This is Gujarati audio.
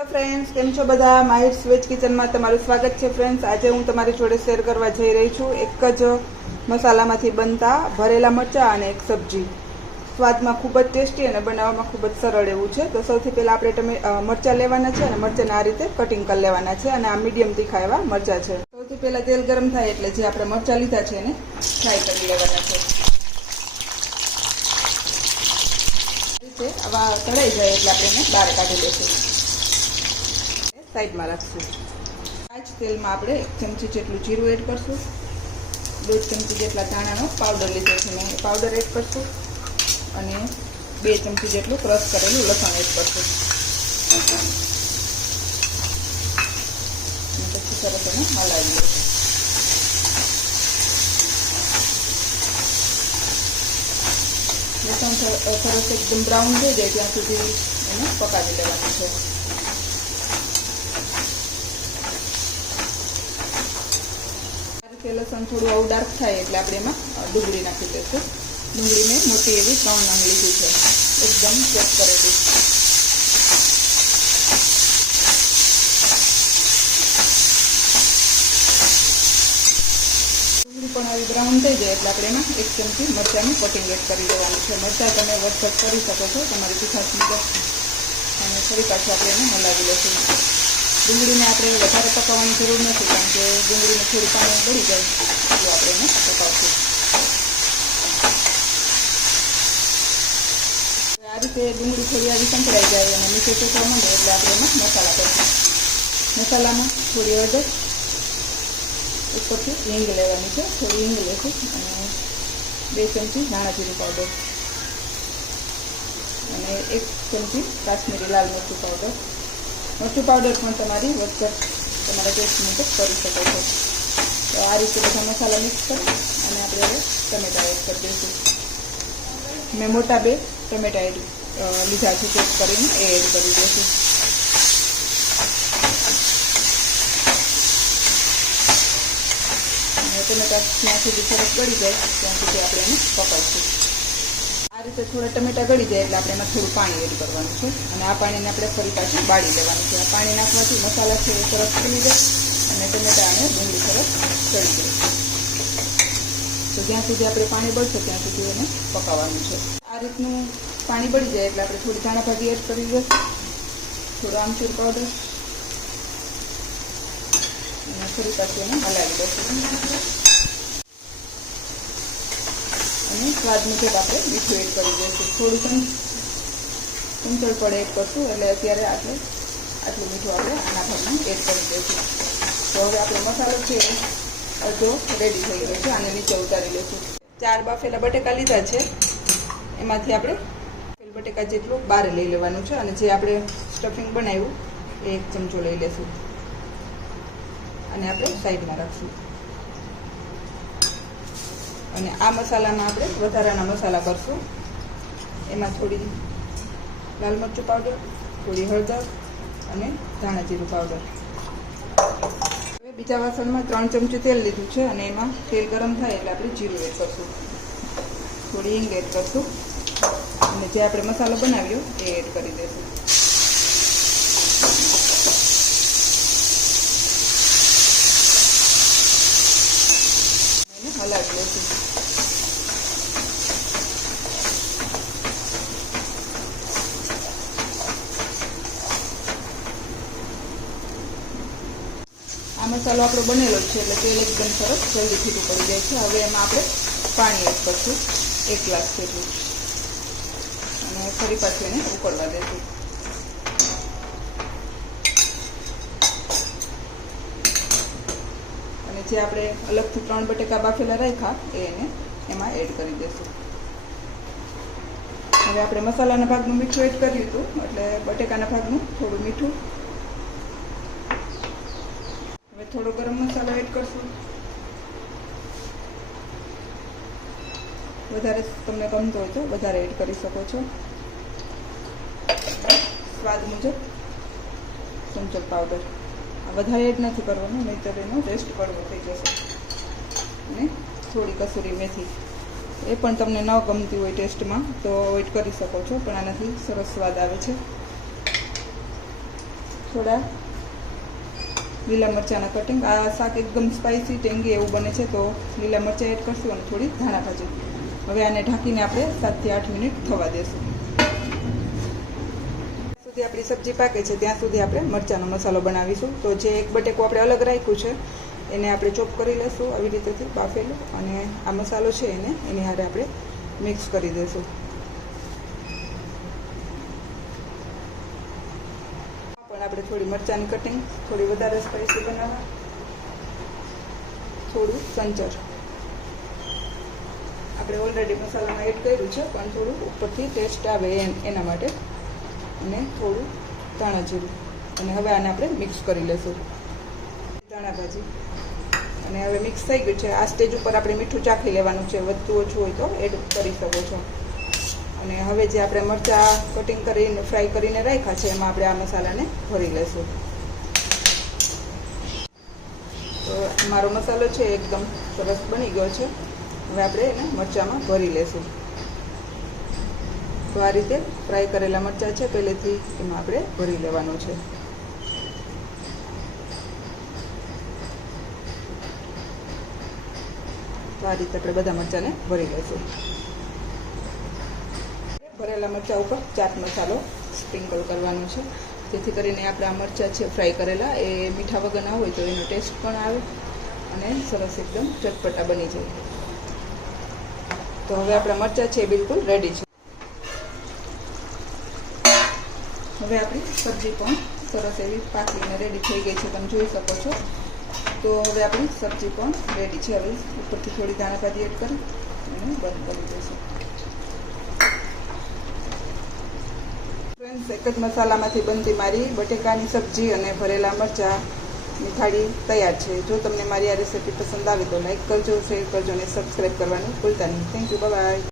હેલો ફ્રેન્ડ્સ, કેમ છો બધા? માહિર્સ વેજ કિચનમાં તમારું સ્વાગત છે. ફ્રેન્ડ્સ, આજે હું તમારી જોડે શેર કરવા જઈ રહી છું એક જ મસાલામાંથી બનતા ભરેલા મરચાં અને એક સબ્જી. સ્વાદમાં ખૂબ જ ટેસ્ટી અને બનાવવામાં ખૂબ જ સરળ એવું છે. તો સૌથી પહેલાં આપણે મરચાં લેવાના છે અને મરચાંને આ રીતે કટિંગ કરી લેવાના છે અને આ મીડિયમ તીખા એવા મરચાં છે. સૌથી પહેલાં તેલ ગરમ થાય એટલે જે આપણે મરચાં લીધા છે એને ફ્રાય કરી લેવાના છે. આવા તળાઈ જાય એટલે આપણે એને બહાર કાઢી લઈશું, સાઈડમાં રાખશું. આ જ તેલમાં આપણે 1 ચમચી જેટલું જીરું એડ કરશું, 2 ચમચી જેટલા ધાણાનો પાવડર લીધો છે ને એ પાવડર એડ કરશું અને 2 ચમચી જેટલું ક્રશ કરેલું લસણ એડ કરશું. અને પછી સરસ એને હલાવી લઈશું. લસણ સરસ એકદમ બ્રાઉન થઈ જાય ત્યાં સુધી એને પકાવી લેવાનું છે. લસણ થોડું આવું ડાર્ક થાય એટલે આપણે એમાં ડુંગળી નાખી દઈશું. ડુંગળી મેં મોટી એવી 3 નંગ લીધી છે, એકદમ ચોપ કરેલી. ડુંગળી પણ આવી બ્રાઉન થઈ જાય એટલે આપણે એમાં 1 ચમચી મરચાંનું કટિંગ એડ કરી દેવાનું છે. મરચાં તમે વધઘટ કરી શકો છો તમારી તીખાશ મુજબ. અને ફરી પાછું આપણે એને હલાવી લઈશું. ડુંગળીને આપણે વધારે પકાવવાની જરૂર નથી, કારણ કે ડુંગળીને થોડું પાણી બળી જાય તો આપણે એને પકાવશું. આ રીતે ડુંગળી થોડી આવી સંકળાઈ જાય અને નીચે ચોખવા માંડે એટલે આપણે એમાં મસાલા કરીશું. મસાલામાં થોડી હળદર, ઉપરથી હિંગ લેવાની છે, થોડી હિંગ લેશું અને 2 ચમચી ધાણા જીરું પાવડર અને 1 ચમચી કાશ્મીરી લાલ મરચું પાવડર. મરચું પાવડર પણ તમારી વધઘટ તમારા ટેસ્ટ મુજબ કરી શકો છો. તો આ રીતે બધા મસાલા મિક્સ કરી અને આપણે હવે ટમેટા એડ કરી દઈશું. મેં મોટા 2 ટમેટા લીધા છે ચોપ કરીને, એ એડ કરી દઈશું. અને ટમેટા જ્યાં સુધી સરસ ગળી જાય ત્યાં સુધી આપણે એને પકાવશું. આ રીતે થોડા ટમેટા ગળી જાય એટલે આપણે એમાં થોડું પાણી એડ કરવાનું છે અને આ પાણીને આપણે ફરી પાછું બાળી લેવાનું છે. આ પાણી નાખવાથી મસાલા છે એ સરસ ખુલી જાય અને ટમેટા અને ડુંગળી સરસ ચડી જાય. તો જ્યાં સુધી આપણે પાણી બળશે ત્યાં સુધી એને પકાવવાનું છે. આ રીતનું પાણી બળી જાય એટલે આપણે થોડી ધાણા ભાજી એડ કરી દઈશું, થોડો આમચૂર પાવડર અને ફરી પાછું એને હલાવી દઈશું. અને સ્વાદ મુજબ આપણે મીઠું એડ કરી દઈશું. થોડું ચમચળ પડે એડ કરશું એટલે અત્યારે આટલું મીઠું આપણે આના ભાગમાં એડ કરી દઈશું. તો હવે આપણો મસાલો છે અડધો રેડી થઈ ગયો છે. આને નીચે ઉતારી લઈશું. 4 બાફેલા બટેકા લીધા છે, એમાંથી આપણે બટેકા જેટલું બહાર લઈ લેવાનું છે અને જે આપણે સ્ટફિંગ બનાવ્યું એ 1 ચમચો લઈ લઈશું અને આપણે સાઈડમાં રાખશું. અને આ મસાલામાં આપણે વધારાના મસાલા કરશું. એમાં થોડી લાલ મરચું પાવડર, થોડી હળદર અને ધાણા જીરું પાવડર. હવે બીજા વાસણમાં 3 ચમચી તેલ લીધું છે અને એમાં તેલ ગરમ થાય એટલે આપણે જીરું એડ કરશું, થોડી હિંગ એડ કરશું અને જે આપણે મસાલો બનાવ્યો એ એડ કરી દઈશું. એને હલાવી લઈશું. આ મસાલો આપણો બનેલો જ છે એટલે તેલ એકદમ સરસ જલ્દી ઠીકું પડી જાય છે. હવે એમાં આપણે પાણી એડ કરશું 1 ગ્લાસ જેટલું અને ફરી પાછું એને ઉકળવા દઈશું. અને જે આપણે અલગથી 3 બટેકા બાફેલા રાખ્યા એને એમાં એડ કરી દઈશું. હવે આપણે મસાલાના ભાગનું મીઠું એડ કર્યું હતું એટલે બટેકાના ભાગનું થોડું મીઠું. હવે થોડો ગરમ મસાલો એડ કરશું. વધારે તમને ગમતો હોય તો વધારે એડ કરી શકો છો. સ્વાદ મુજબ સંચળ પાવડર વધારે એડ નથી કરવાનું, નહીંતર એનો ટેસ્ટ કડવો થઈ જશે. અને થોડી કસૂરી મેથી, એ પણ તમને ન ગમતી હોય ટેસ્ટમાં તો એડ કરી શકો છો, પણ આનાથી સરસ સ્વાદ આવે છે. થોડા લીલા મરચાંના કટિંગ. આ શાક એકદમ સ્પાઇસી ટેંગી એવું બને છે, તો લીલા મરચાં એડ કરશું અને થોડી ધાણા ભાજી. હવે આને ઢાંકીને આપણે 7 થી 8 મિનિટ થવા દેશું. સુધી આપણી સબ્જી પાકે છે ત્યાં સુધી આપણે મરચાંનો મસાલો બનાવીશું. તો જે એક બટેકું આપણે અલગ રાખ્યું છે એને આપણે ચોપ કરી લઈશું આવી રીતેથી બાફેલું, અને આ મસાલો છે એની હારે આપણે મિક્સ કરી દઈશું. પણ આપણે થોડી મરચાંની કટિંગ થોડી વધારે સ્પાઇસી બનાવવા, થોડું સંચર આપણે ઓલરેડી મસાલામાં એડ કર્યું છે, પણ થોડું ઉપરથી ટેસ્ટ આવે એના માટે, અને થોડું ધાણા જીરું. અને હવે આને આપણે મિક્સ કરી લઈશું. ધાણા ભાજી અને હવે મિક્સ થઈ ગયું છે. આ સ્ટેજ ઉપર આપણે મીઠું ચાખી લેવાનું છે, વધતું ઓછું હોય તો એડ કરી શકો છો. અને હવે જે આપણે મરચાં કટિંગ કરીને ફ્રાય કરીને રાખ્યા છે એમાં આપણે આ મસાલાને ભરી લઈશું. તો મારો મસાલો છે એકદમ સરસ બની ગયો છે. હવે આપણે એને મરચાંમાં ભરી લઈશું. તો આ રીતે ફ્રાય કરેલા મરચાં છે પહેલેથી એમાં આપણે ભરી લેવાનું છે. તો આ રીતે આપણે બધા મરચાંને ભરી લઈશું. ભરેલા મરચાં ઉપર ચાટ મસાલો સ્પ્રિંકલ કરવાનો છે, જેથી કરીને આપણે આ મરચાં છે ફ્રાય કરેલા એ મીઠા વગરના હોય તો એનો ટેસ્ટ પણ આવે અને સરસ એકદમ ચટપટા બની જાય. તો હવે આપણા મરચાં છે બિલકુલ રેડી છે. હવે આપણી સબ્જી પણ સરસ એવી પાકીને રેડી થઈ ગઈ છે, તમે જોઈ શકો છો. તો હવે આપણી સબ્જી પણ રેડી છે. હવે ઉપરથી થોડી ધાણા ભાજી એડ કરી અને બંધ કરી દઈશું. ફ્રેન્ડ્સ, એક જ મસાલામાંથી બનતી મારી બટેકાની સબ્જી અને ભરેલા મરચાંની થાળી તૈયાર છે. જો તમને મારી આ રેસીપી પસંદ આવે તો લાઈક કરજો, શેર કરજો અને સબસ્ક્રાઈબ કરવાનું ભૂલતા નહીં. Thank you, by.